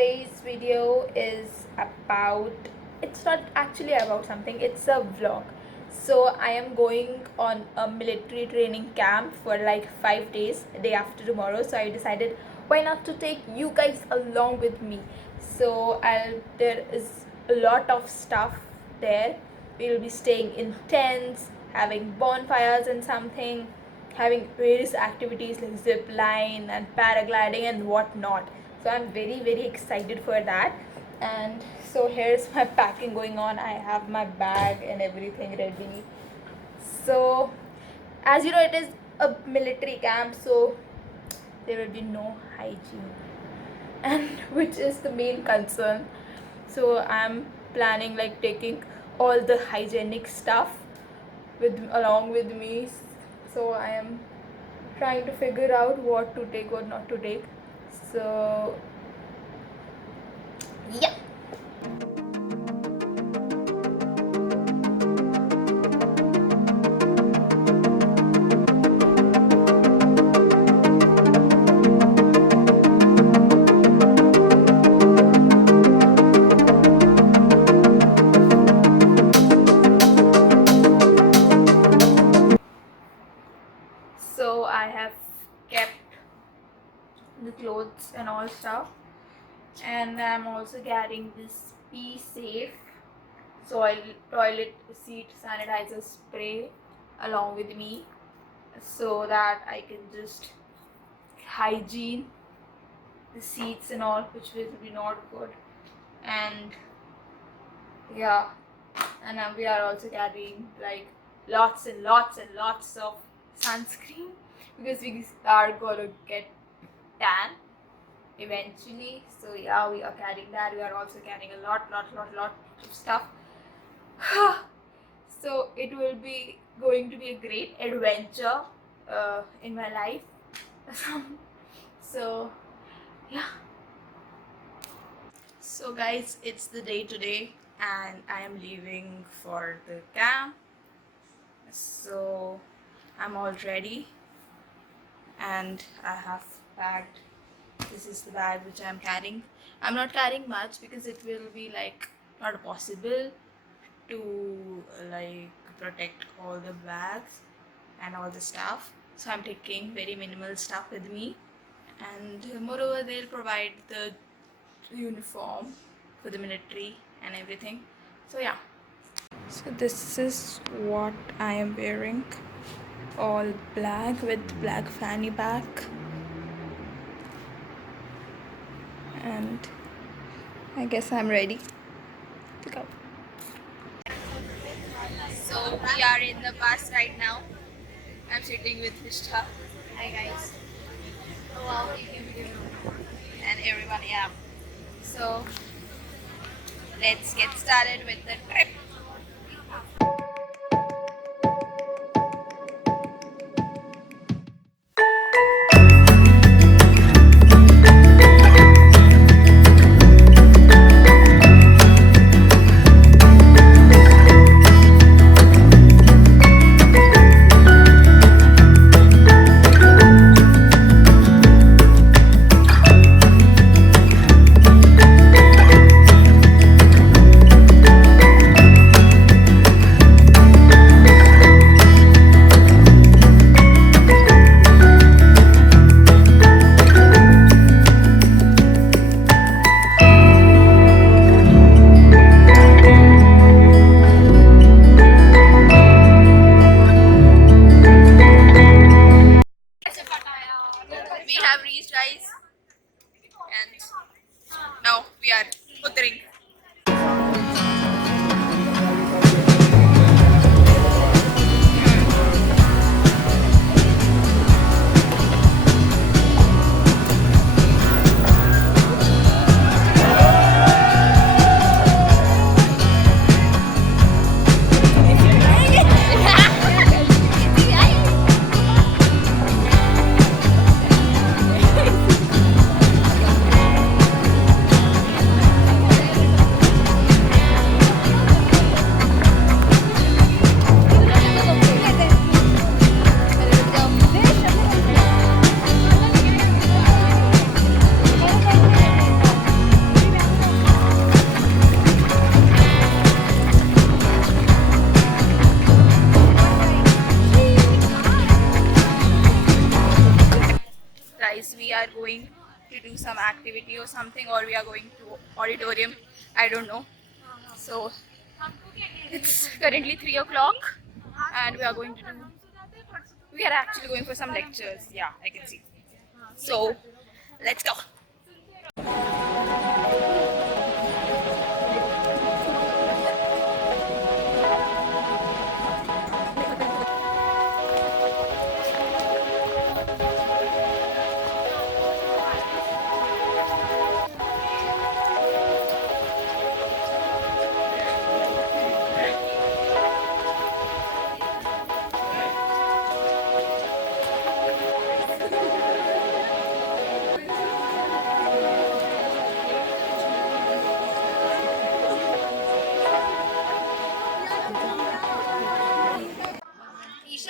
today's video is about, it's not actually about something, it's a vlog. So I am going on a military training camp for like 5 days, day after tomorrow. So I decided why not to take you guys along with me. So there is a lot of stuff there. We will be staying in tents, having bonfires and something, having various activities like zip line and paragliding and whatnot. So I'm very excited for that. And so here's my packing going on. I have my bag and everything ready. So as you know, it is a military camp, so there will be no hygiene, and which is the main concern. So I'm planning like taking all the hygienic stuff along with me. So I am trying to figure out what to take, what not to take. So yeah. So I have kept the clothes and all stuff, and I'm also carrying this Be Safe toilet seat sanitizer spray along with me, so that I can just hygiene the seats and all, which will be not good. And yeah, and we are also carrying like lots and lots of sunscreen, because we are gonna get tan eventually. So yeah, we are carrying that. We are also carrying a lot of stuff. So it will be going to be a great adventure in my life. So yeah. So guys, it's the day today and I am leaving for the camp. So I'm all ready and I have packed. This is the bag which I'm carrying. I'm not carrying much because it will be like not possible to like protect all the bags and all the stuff. So I'm taking very minimal stuff with me, and moreover they'll provide the uniform for the military and everything. So yeah. So this is what I am wearing. All black with black fanny pack. And I guess I'm ready to go. So we are in the bus right now. I'm sitting with Vishta. Hi guys. Hello. And everyone, yeah. So let's get started with the trip. We have reached, guys, and now we are uttering. do some activity or something, or we are going to auditorium. I don't know. So it's currently 3 o'clock and we are going to do, we are actually going for some lectures. Yeah, I can see. So let's go.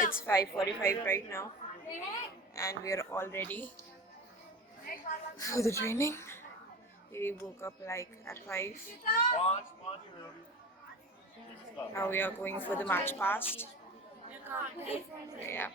It's 5:45 right now and we are all ready for the training. We woke up like at 5. Now we are going for the march past. Yeah.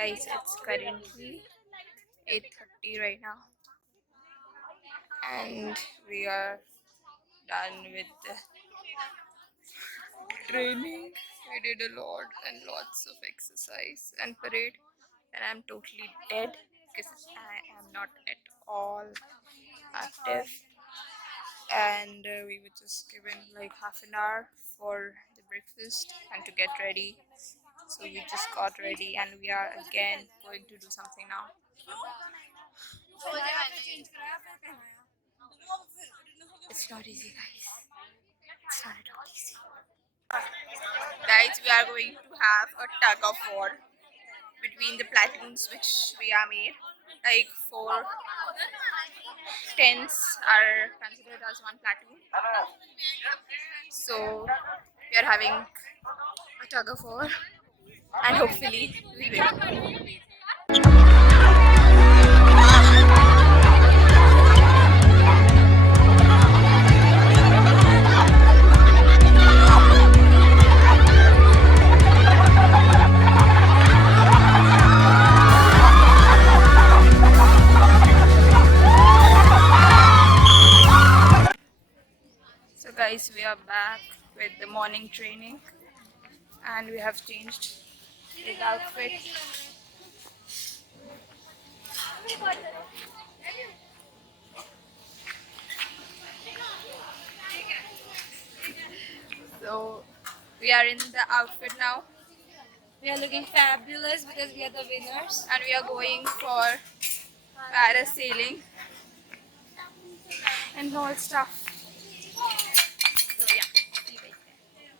Guys, it's currently 8:30 right now and we are done with the training. We did a lot and lots of exercise and parade, and I'm totally dead because I am not at all active. And we were just given like half an hour for the breakfast and to get ready. So we just got ready and we are again going to do something now. It's not easy, guys. It's not at all easy. Guys, we are going to have a tug of war between the platoons which we are made. Like 4 tents are considered as one platoon. So we are having a tug of war and hopefully we win. So guys, we are back with the morning training and we have changed his outfit. So we are in the outfit now. We are looking fabulous because we are the winners. And we are going for parasailing and all stuff. So yeah, see you guys there.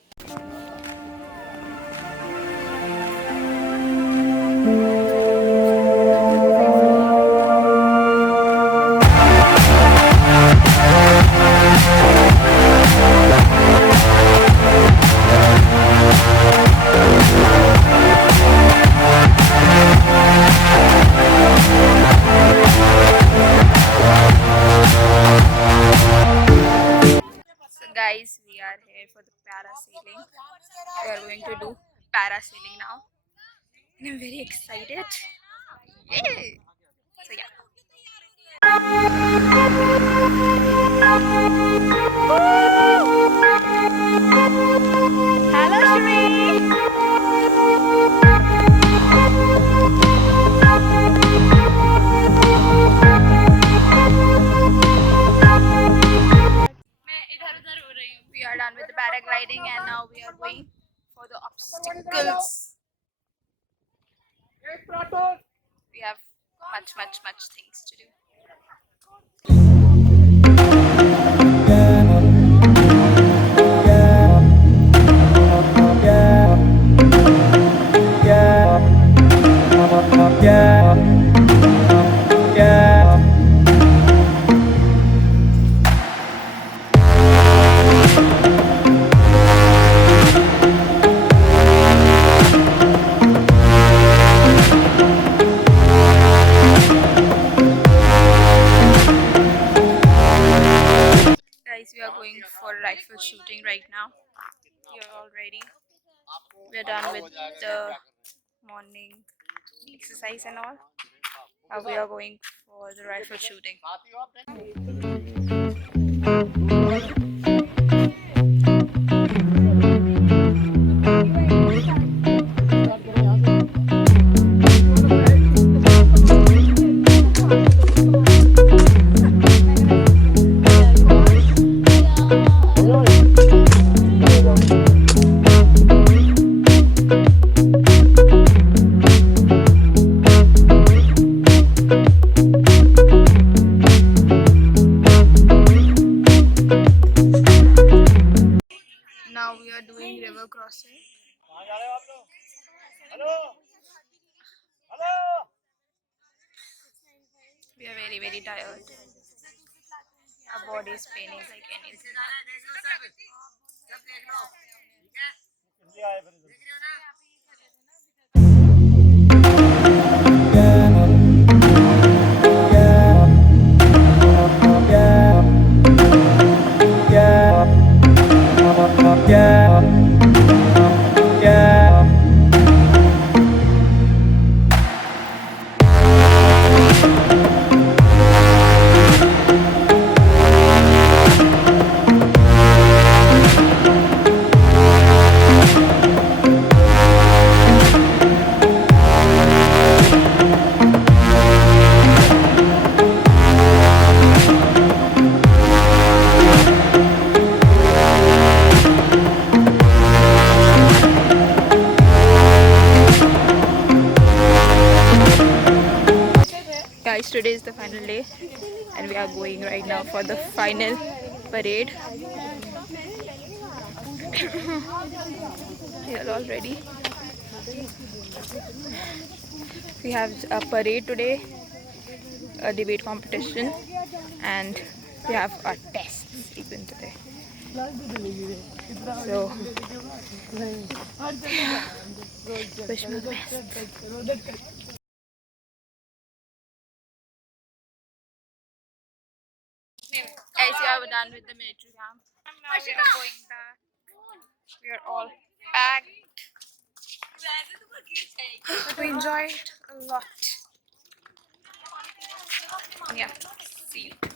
Guys, we are here for the parasailing. We are going to do parasailing now and I'm very excited. Yay! So yeah. Hello Shri! We are done with the paragliding and now we are going for the obstacles. We have much things to do. Yeah. shooting right now. We are all ready. We are done with the morning exercise and all. We are going for the rifle shooting. Now we are doing river crossing. We are very tired. Our body is paining like anything. Guys, today is the final day and we are going right now for the final parade. We are all ready. We have a parade today, a debate competition, and we have our tests even today. So, wish me the best. Guys, we are done with the military camp. Now we are going back. We are all packed. We enjoyed a lot. Yeah, see you.